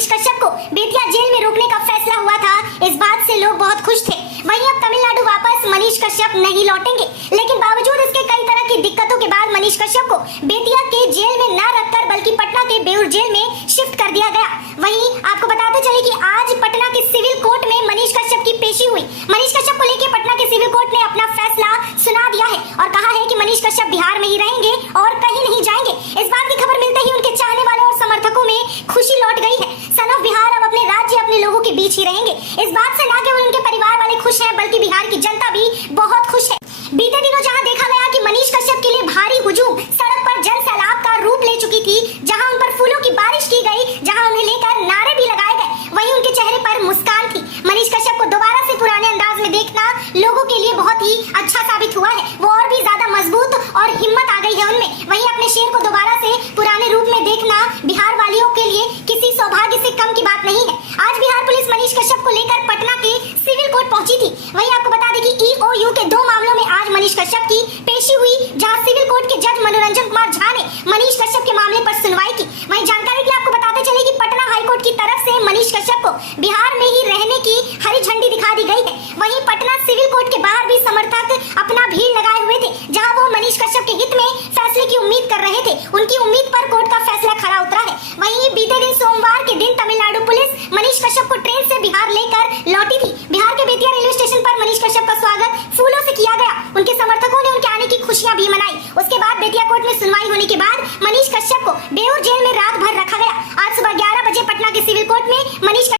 मनीष कश्यप को बेतिया जेल में रोकने का फैसला हुआ था, इस बात से लोग बहुत खुश थे। वहीं अब तमिलनाडु वापस मनीष कश्यप नहीं लौटेंगे, लेकिन बावजूद इसके कई तरह की दिक्कतों के बाद मनीष कश्यप को बेतिया के जेल में न रखकर बल्कि पटना के बेउर जेल में शिफ्ट कर दिया गया। वहीं आपको बताते चले कि आज पटना के सिविल कोर्ट में मनीष कश्यप की पेशी हुई। मनीष कश्यप को लेकर पटना के सिविल कोर्ट ने अपना फैसला सुना दिया है और कहा है कि मनीष कश्यप बिहार में ही रहेंगे और कहीं नहीं जाएंगे। इस बात की खबर मिलते ही उनके चाहने वालों और समर्थकों में खुशी लौट गई है। सन ऑफ बिहार अब अपने राज्य अपने लोगों के बीच ही रहेंगे। इस बात से न केवल उनके परिवार वाले खुश हैं बल्कि बिहार की जनता भी बहुत खुश है। बीते दिनों जहां देखा गया कि मनीष कश्यप के लिए भारी हुजूम सड़क पर जन सैलाब का रूप ले चुकी थी, जहां उन पर फूलों की बारिश की गई, जहां उन्हें लेकर नारे भी लगाए गए, वहीं उनके चेहरे पर मुस्कान थी। मनीष कश्यप को दोबारा से पुराने अंदाज में देखना लोगों के लिए बहुत ही अच्छा साबित हुआ है। वो और भी ज्यादा मजबूत और हिम्मत आ गई है उनमें। वहीं अपने शेर को दोबारा से पुराने रूप में देखना बिहार वालियों के लिए किसी सौभाग्य से कम की बात नहीं है। आज बिहार पुलिस मनीष कश्यप को लेकर पटना के सिविल कोर्ट पहुंची थी। वहीं आपको बता दें कि ईओयू के 2 मामलों में आज मनीष कश्यप की पेशी हुई, जहां सिविल कोर्ट के जज मनोरंजन कुमार झा ने मनीष कश्यप के मामले पर सुनवाई की। वहीं जानकारी के लिए आपको बताते चले कि पटना हाईकोर्ट की तरफ से मनीष कश्यप को बिहार में ही रहने की